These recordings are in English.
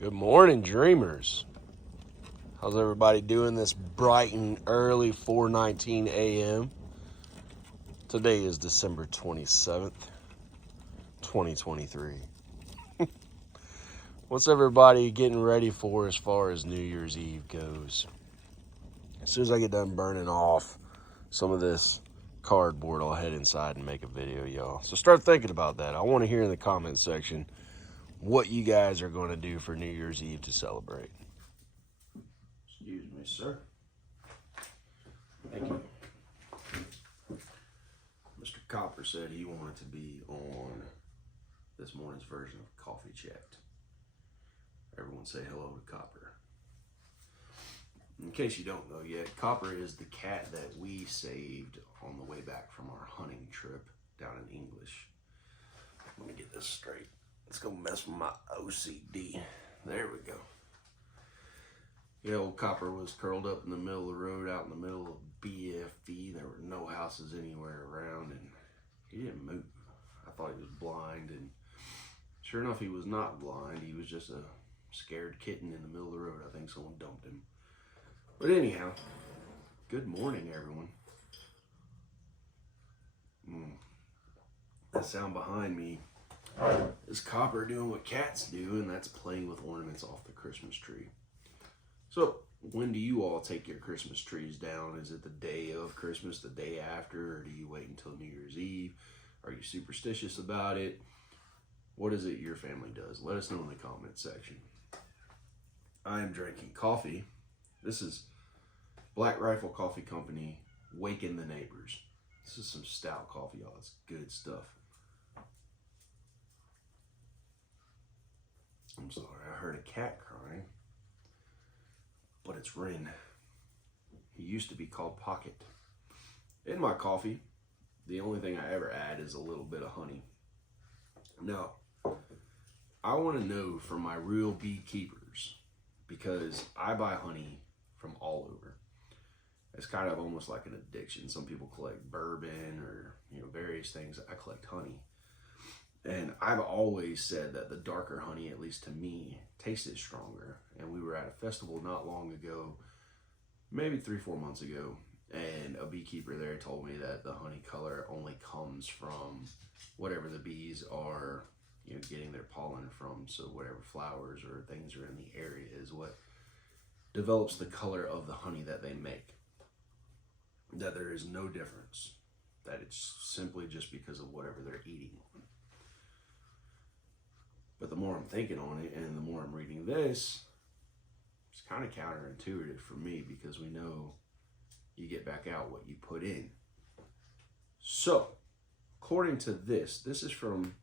Good morning, dreamers. How's everybody doing this bright and early 4:19 a.m.? Today is December 27th, 2023. What's everybody getting ready for as far as New Year's Eve goes? As soon as I get done burning off some of this cardboard, I'll head inside and make a video, y'all. So start thinking about that. I want to hear in the comment section what you guys are going to do for New Year's Eve to celebrate. Excuse me, sir. Thank you. Mr. Copper said he wanted to be on this morning's version of Coffee Chat. Everyone say hello to Copper. In case you don't know yet, Copper is the cat that we saved on the way back from our hunting trip down in English. Let me get this straight. It's gonna mess with my OCD. There we go. Yeah, old Copper was curled up in the middle of the road out in the middle of BFE. There were no houses anywhere around, and he didn't move. I thought he was blind, and sure enough, he was not blind. He was just a scared kitten in the middle of the road. I think someone dumped him. But anyhow, good morning, everyone. That sound behind me is Copper doing what cats do, and that's playing with ornaments off the Christmas tree. So, when do you all take your Christmas trees down? Is it the day of Christmas, the day after, or do you wait until New Year's Eve? Are you superstitious about it? What is it your family does? Let us know in the comment section. I am drinking coffee. This is Black Rifle Coffee Company, Waking the Neighbors. This is some stout coffee, y'all. It's good stuff. I'm sorry, I heard a cat crying. But it's Ren. He used to be called Pocket. In my coffee, the only thing I ever add is a little bit of honey. Now, I want to know from my real beekeepers, because I buy honey from all over. It's kind of almost like an addiction. Some people collect bourbon or various things. I collect honey. And I've always said that the darker honey, at least to me, tasted stronger. And we were at a festival not long ago, maybe 3-4 months ago, and a beekeeper there told me that the honey color only comes from whatever the bees are, getting their pollen from. So whatever flowers or things are in the area is what develops the color of the honey that they make. That there is no difference. That it's simply just because of whatever they're eating. But the more I'm thinking on it and the more I'm reading this, it's kind of counterintuitive for me, because we know you get back out what you put in. So, according to this is from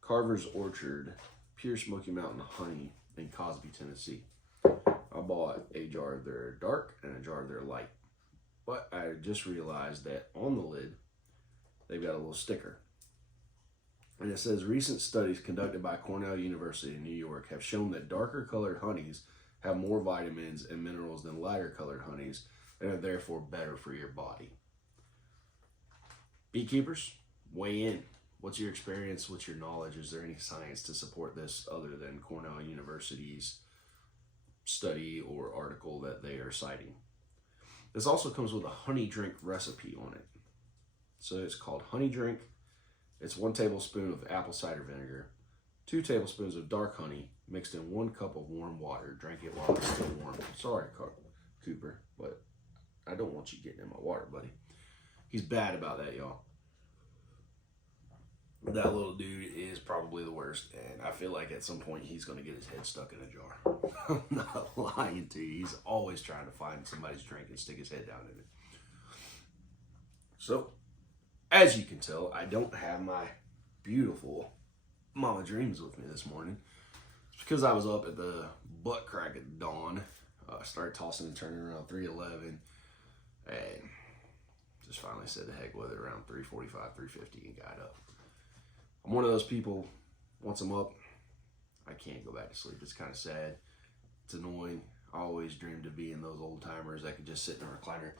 Carver's Orchard, Pure Smoky Mountain Honey in Cosby, Tennessee. I bought a jar of their dark and a jar of their light. But I just realized that on the lid, they've got a little sticker. And it says, recent studies conducted by Cornell University in New York have shown that darker colored honeys have more vitamins and minerals than lighter colored honeys, and are therefore better for your body. Beekeepers, weigh in. What's your experience? What's your knowledge? Is there any science to support this other than Cornell University's study or article that they are citing? This also comes with a honey drink recipe on it. So it's called Honey Drink. It's 1 tablespoon of apple cider vinegar, 2 tablespoons of dark honey mixed in 1 cup of warm water. Drink it while it's still warm. Sorry, Cooper, but I don't want you getting in my water, buddy. He's bad about that, y'all. That little dude is probably the worst, and I feel like at some point he's going to get his head stuck in a jar. I'm not lying to you. He's always trying to find somebody's drink and stick his head down in it. So, as you can tell, I don't have my beautiful Mama Dreams with me this morning. It's because I was up at the butt crack at dawn. I started tossing and turning around 3:11, and just finally said the heck with it around 3:45, 3:50, and got up. I'm one of those people, once I'm up, I can't go back to sleep. It's kind of sad. It's annoying. I always dreamed of being those old timers that could just sit in a recliner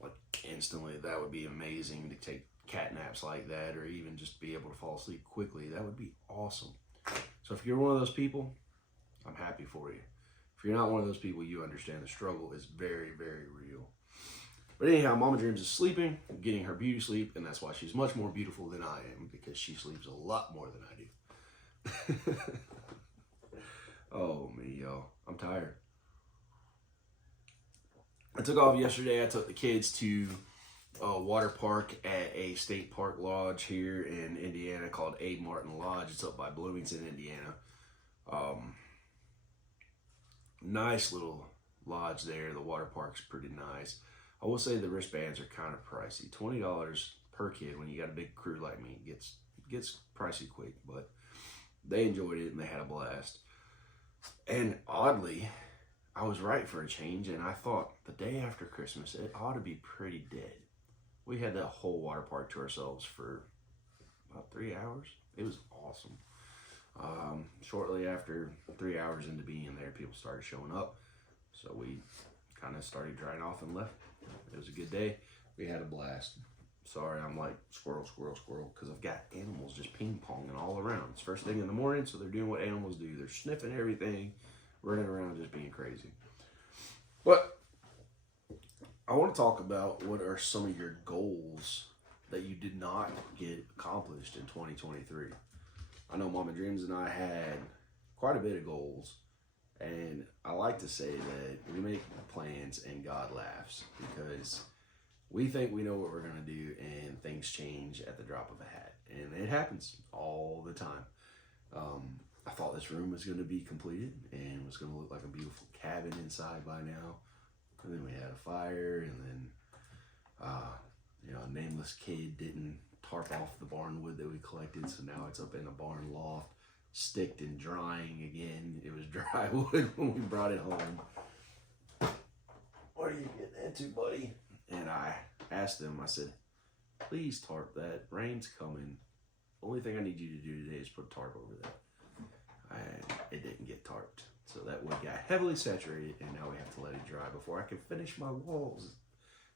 like instantly. That would be amazing, to take cat naps like that, or even just be able to fall asleep quickly. That would be awesome. So if you're one of those people, I'm happy for you. If you're not one of those people, you understand the struggle is very, very real. But anyhow, Mama Dreams is sleeping, getting her beauty sleep, and that's why she's much more beautiful than I am, because she sleeps a lot more than I do. Oh, me, y'all. I'm tired. I took off yesterday. I took the kids to a water park at a state park lodge here in Indiana called A. Martin Lodge. It's up by Bloomington, Indiana. Nice little lodge there. The water park's pretty nice. I will say the wristbands are kind of pricey. $20 per kid when you got a big crew like me gets pricey quick, but they enjoyed it and they had a blast. And oddly, I was right for a change, and I thought the day after Christmas it ought to be pretty dead. We had that whole water park to ourselves for about 3 hours. It was awesome. Shortly after 3 hours into being there, people started showing up. So we kind of started drying off and left. It was a good day. We had a blast. Sorry, I'm like squirrel, squirrel, squirrel, because I've got animals just ping-ponging all around. It's first thing in the morning, so they're doing what animals do. They're sniffing everything, running around just being crazy. But I want to talk about what are some of your goals that you did not get accomplished in 2023. I know Mama Dreams and I had quite a bit of goals, and I like to say that we make plans and God laughs, because we think we know what we're going to do and things change at the drop of a hat, and it happens all the time. I thought this room was going to be completed and was going to look like a beautiful cabin inside by now, and then we had a fire, and then a nameless kid didn't tarp off the barn wood that we collected, so now it's up in the barn loft, sticked and drying again. It was dry wood when we brought it home. What are you getting into, buddy? And I asked them, I said, please tarp that. Rain's coming. Only thing I need you to do today is put a tarp over that. And it didn't get tarped. So that wood got heavily saturated, and now we have to let it dry before I can finish my walls.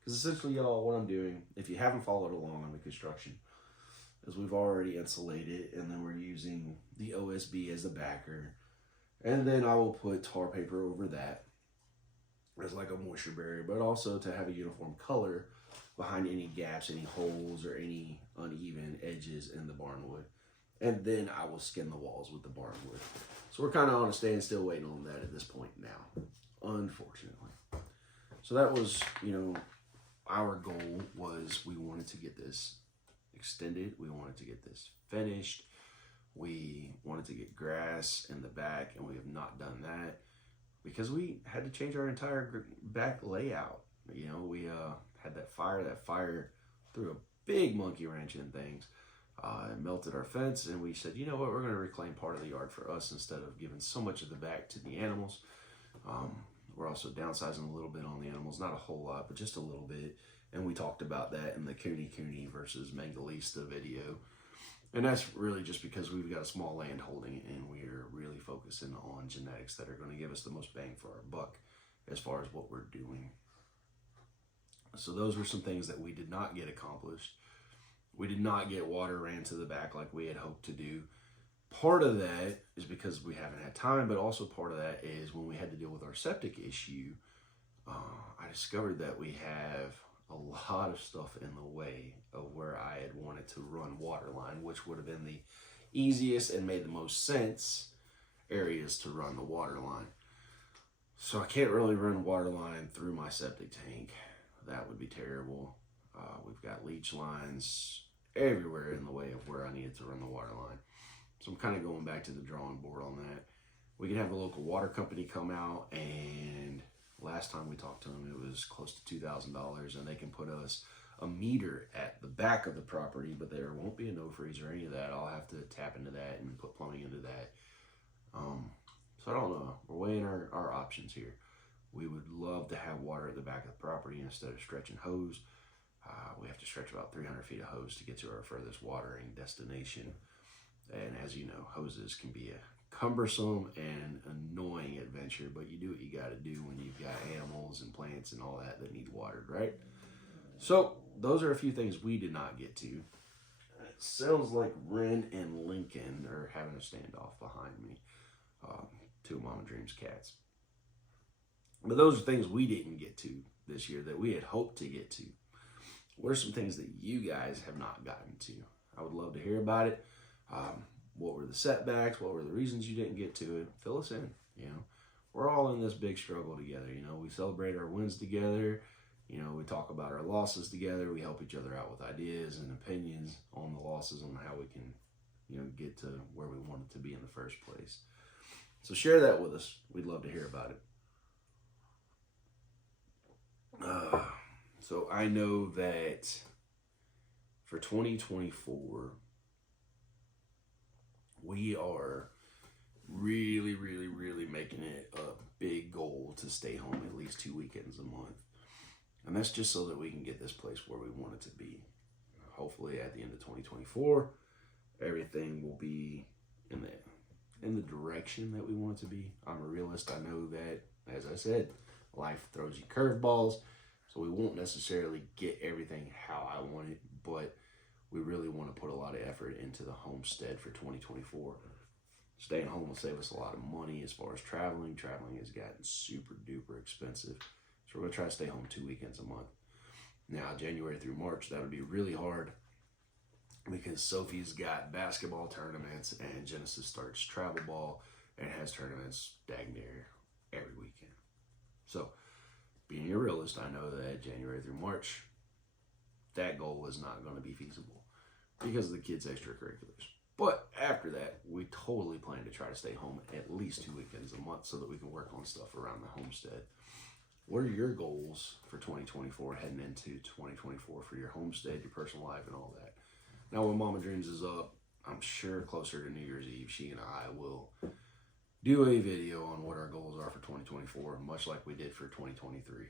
Because essentially, y'all, what I'm doing, if you haven't followed along on the construction, is we've already insulated, and then we're using the OSB as the backer. And then I will put tar paper over that as like a moisture barrier, but also to have a uniform color behind any gaps, any holes, or any uneven edges in the barn wood. And then I will skin the walls with the barn wood. So we're kind of on a standstill waiting on that at this point now, unfortunately. So that was, our goal was we wanted to get this extended. We wanted to get this finished. We wanted to get grass in the back, and we have not done that because we had to change our entire back layout. We had that fire threw a big monkey wrench in things. It melted our fence, and we said, you know what, we're going to reclaim part of the yard for us instead of giving so much of the back to the animals. We're also downsizing a little bit on the animals, not a whole lot, but just a little bit. And we talked about that in the Cooney versus Mangalista video. And that's really just because we've got a small land holding, and we're really focusing on genetics that are going to give us the most bang for our buck as far as what we're doing. So those were some things that we did not get accomplished. We did not get water ran to the back like we had hoped to do. Part of that is because we haven't had time, but also part of that is when we had to deal with our septic issue, I discovered that we have a lot of stuff in the way of where I had wanted to run water line, which would have been the easiest and made the most sense areas to run the water line. So I can't really run water line through my septic tank. That would be terrible. We've got leach lines everywhere in the way of where I needed to run the water line. So I'm kind of going back to the drawing board on that. We can have the local water company come out, and last time we talked to them, it was close to $2,000, and they can put us a meter at the back of the property, but there won't be a no freeze or any of that. I'll have to tap into that and put plumbing into that. So I don't know. We're weighing our options here. We would love to have water at the back of the property instead of stretching hose. We have to stretch about 300 feet of hose to get to our furthest watering destination. And as you know, hoses can be a cumbersome and annoying adventure, but you do what you got to do when you've got animals and plants and all that need watered, right? So those are a few things we did not get to. Sounds like Ren and Lincoln are having a standoff behind me. Two of Mama Dream's cats. But those are things we didn't get to this year that we had hoped to get to. What are some things that you guys have not gotten to? I would love to hear about it. What were the setbacks? What were the reasons you didn't get to it? Fill us in. You know, we're all in this big struggle together. You know, we celebrate our wins together. You know, we talk about our losses together. We help each other out with ideas and opinions on the losses, on how we can, you know, get to where we wanted to be in the first place. So share that with us. We'd love to hear about it. So I know that for 2024, we are really, really, really making it a big goal to stay home at least 2 weekends a month. And that's just so that we can get this place where we want it to be. Hopefully at the end of 2024, everything will be in the direction that we want it to be. I'm a realist. I know that, as I said, life throws you curveballs. So we won't necessarily get everything how I want it, but we really want to put a lot of effort into the homestead for 2024. Staying home will save us a lot of money as far as traveling. Traveling has gotten super duper expensive. So we're going to try to stay home 2 weekends a month. Now, January through March, that would be really hard because Sophie's got basketball tournaments and Genesis starts travel ball and has tournaments dang near every weekend. So, being a realist, I know that January through March, that goal is not going to be feasible because of the kids' extracurriculars. But after that, we totally plan to try to stay home at least 2 weekends a month so that we can work on stuff around the homestead. What are your goals for 2024, heading into 2024 for your homestead, your personal life, and all that? Now, when Mama Dreams is up, I'm sure closer to New Year's Eve, she and I will do a video on what our goals are for 2024, much like we did for 2023.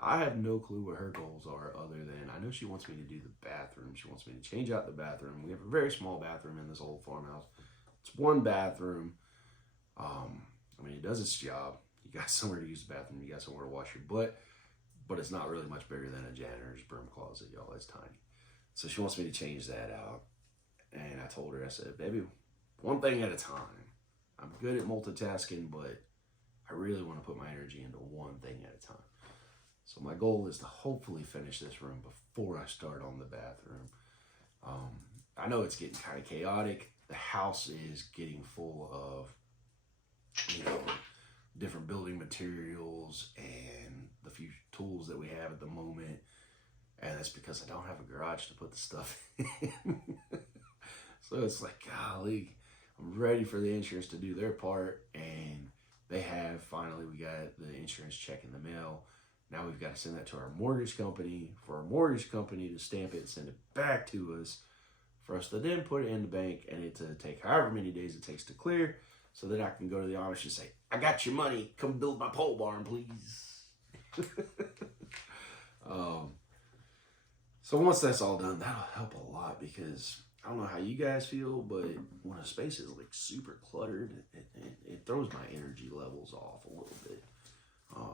I have no clue what her goals are other than I know she wants me to do the bathroom. She wants me to change out the bathroom. We have a very small bathroom in this old farmhouse. It's one bathroom. I mean, it does its job. You got somewhere to use the bathroom. You got somewhere to wash your butt. But it's not really much bigger than a janitor's broom closet, y'all. It's tiny. So she wants me to change that out. And I told her, I said, baby, one thing at a time. I'm good at multitasking, but I really want to put my energy into one thing at a time. So my goal is to hopefully finish this room before I start on the bathroom. I know it's getting kind of chaotic. The house is getting full of, you know, different building materials and the few tools that we have at the moment. And that's because I don't have a garage to put the stuff in. So it's like, golly, I'm ready for the insurance to do their part. And they have, finally, we got the insurance check in the mail. Now we've got to send that to our mortgage company for our mortgage company to stamp it and send it back to us for us to then put it in the bank and it to take however many days it takes to clear so that I can go to the Amish and say, I got your money. Come build my pole barn, please. So once that's all done, that'll help a lot because I don't know how you guys feel, but when a space is like super cluttered, it throws my energy levels off a little bit.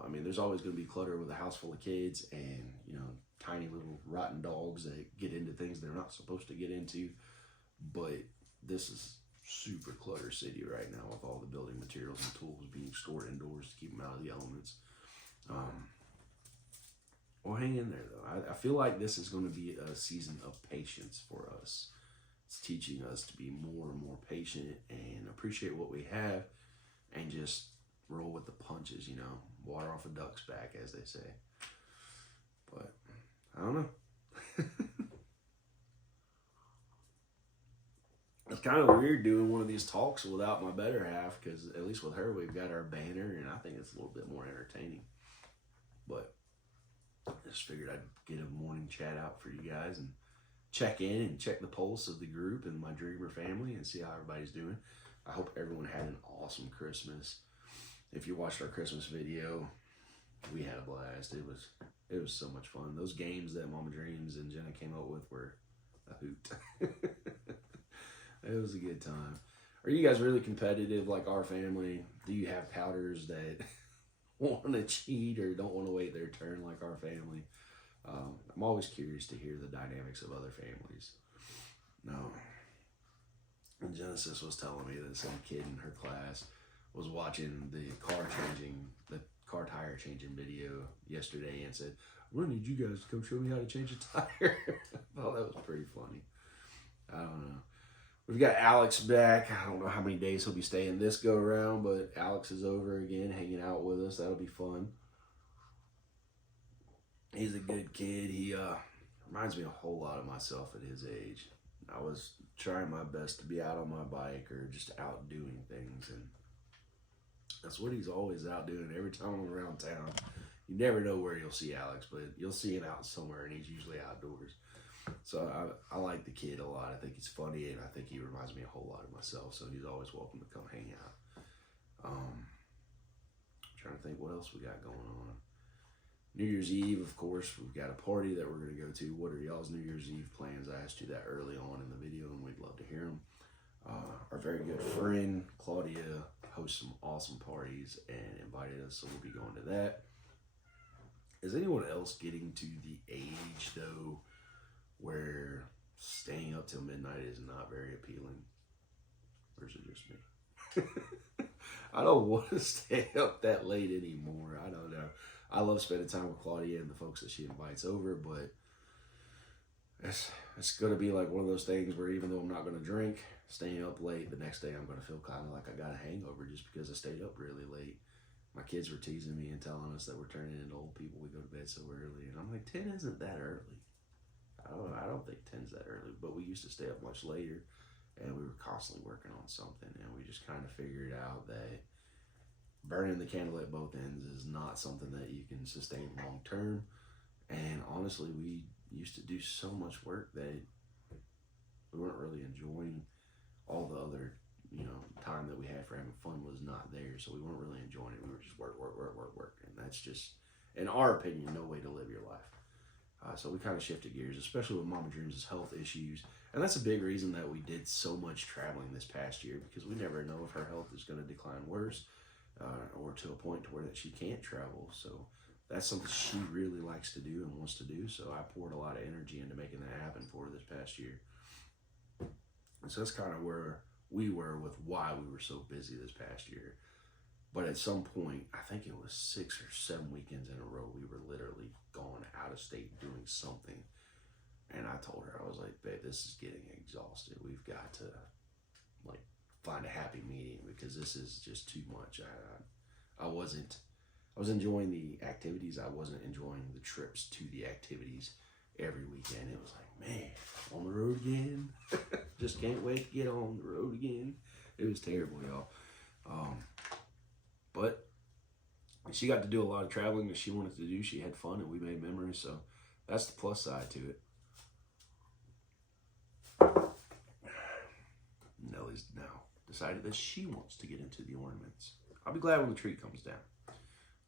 I mean, there's always going to be clutter with a house full of kids and, you know, tiny little rotten dogs that get into things they're not supposed to get into. But this is super clutter city right now with all the building materials and tools being stored indoors to keep them out of the elements. Well, hang in there, though. I feel like this is going to be a season of patience for us. It's teaching us to be more and more patient and appreciate what we have and just roll with the punches, you know, water off a duck's back, as they say. But I don't know. It's kind of weird doing one of these talks without my better half because at least with her, we've got our banner and I think it's a little bit more entertaining. But I just figured I'd get a morning chat out for you guys and check in and check the pulse of the group and my dreamer family and see how everybody's doing. I hope everyone had an awesome Christmas. If you watched our Christmas video, we had a blast. It was so much fun. Those games that Mama Dreams and Jenna came up with were a hoot. It was a good time. Are you guys really competitive like our family? Do you have powders that want to cheat or don't want to wait their turn like our family? always curious to hear the dynamics of other families. No. And Genesis was telling me that some kid in her class was watching the car tire changing video yesterday and said, "I'm gonna need you guys to come show me how to change a tire." I thought that was pretty funny. I don't know. We've got Alex back. I don't know how many days he'll be staying this go around, but Alex is over again, hanging out with us. That'll be fun. He's a good kid. He reminds me a whole lot of myself at his age. I was trying my best to be out on my bike or just out doing things, and that's what he's always out doing. Every time I'm around town, you never know where you'll see Alex, but you'll see him out somewhere, and he's usually outdoors. So I like the kid a lot. I think he's funny, and I think he reminds me a whole lot of myself, so he's always welcome to come hang out. I'm trying to think what else we got going on. New Year's Eve, of course, we've got a party that we're going to go to. What are y'all's New Year's Eve plans? I asked you that early on in the video, and we'd love to hear them. Our very good friend, Claudia, hosts some awesome parties and invited us, so we'll be going to that. Is anyone else getting to the age, though, where staying up till midnight is not very appealing? Or is it just me? I don't want to stay up that late anymore. I don't know. I love spending time with Claudia and the folks that she invites over, but it's going to be like one of those things where even though I'm not going to drink, staying up late, the next day I'm going to feel kind of like I got a hangover just because I stayed up really late. My kids were teasing me and telling us that we're turning into old people. We go to bed so early. And I'm like, 10 isn't that early. I don't think 10's that early, but we used to stay up much later, and we were constantly working on something, and we just kind of figured out that burning the candle at both ends is not something that you can sustain long term. And honestly, we used to do so much work that we weren't really enjoying all the other, time that we had for having fun was not there. So we weren't really enjoying it. We were just work. And that's just, in our opinion, no way to live your life. So we kind of shifted gears, especially with Mama Dreams' health issues. And that's a big reason that we did so much traveling this past year, because we never know if her health is going to decline worse or to a point to where that she can't travel. So that's something she really likes to do and wants to do. So I poured a lot of energy into making that happen for her this past year. And so that's kind of where we were with why we were so busy this past year. But at some point, I think it was 6 or 7 weekends in a row, we were literally gone out of state doing something. And I told her, I was like, babe, this is getting exhausted. We've got to find a happy medium, because this is just too much. I was enjoying the activities. I wasn't enjoying the trips to the activities every weekend. It was like, man, on the road again. Just can't wait to get on the road again. It was terrible, y'all. But she got to do a lot of traveling that she wanted to do. She had fun, and we made memories. So that's the plus side to it. Nellie's now decided that she wants to get into the ornaments. I'll be glad when the tree comes down.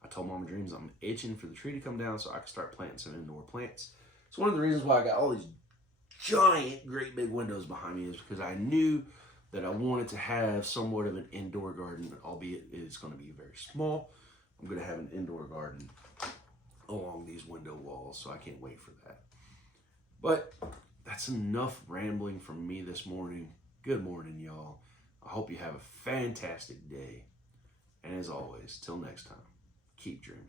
I told Mama Dreams I'm itching for the tree to come down so I can start planting some indoor plants. It's one of the reasons why I got all these giant, great big windows behind me, is because I knew that I wanted to have somewhat of an indoor garden, albeit it's going to be very small. I'm going to have an indoor garden along these window walls, so I can't wait for that. But that's enough rambling from me this morning. Good morning, y'all. I hope you have a fantastic day. And as always, till next time, keep dreaming.